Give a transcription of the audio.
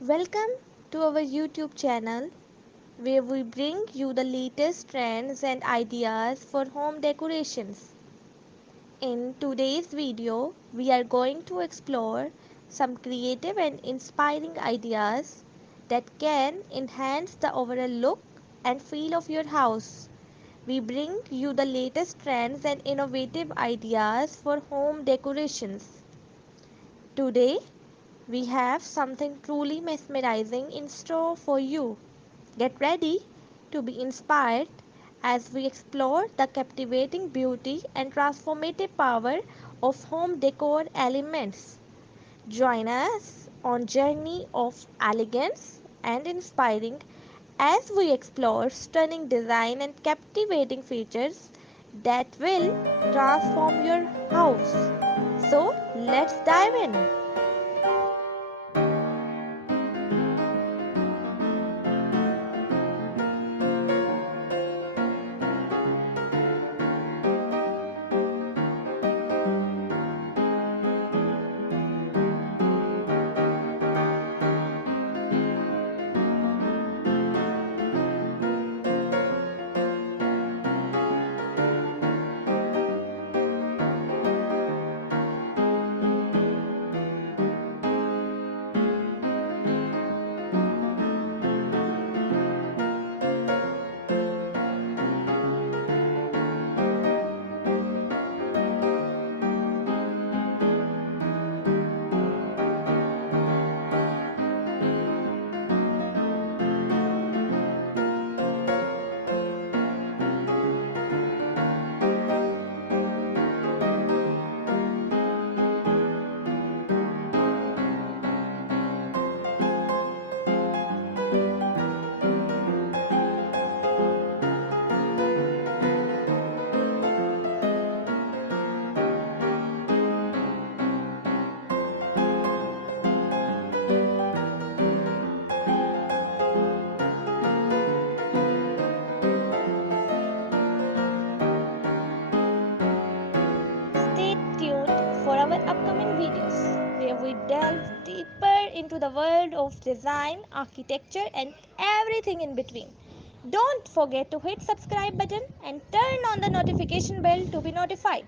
Welcome to our YouTube channel where we bring you the latest trends and ideas for home decorations. In today's video, we are going to explore some creative and inspiring ideas that can enhance the overall look and feel of your house. We bring you the latest trends and innovative ideas for home decorations. Today, we have something truly mesmerizing in store for you. Get ready to be inspired as we explore the captivating beauty and transformative power of home decor elements. Join us on journey of elegance and inspiring as we explore stunning design and captivating features that will transform your house. So, let's dive in. Stay tuned for our upcoming videos where we delve deeper into the world of design, architecture, and everything in between. Don't forget to hit subscribe button and turn on the notification bell to be notified.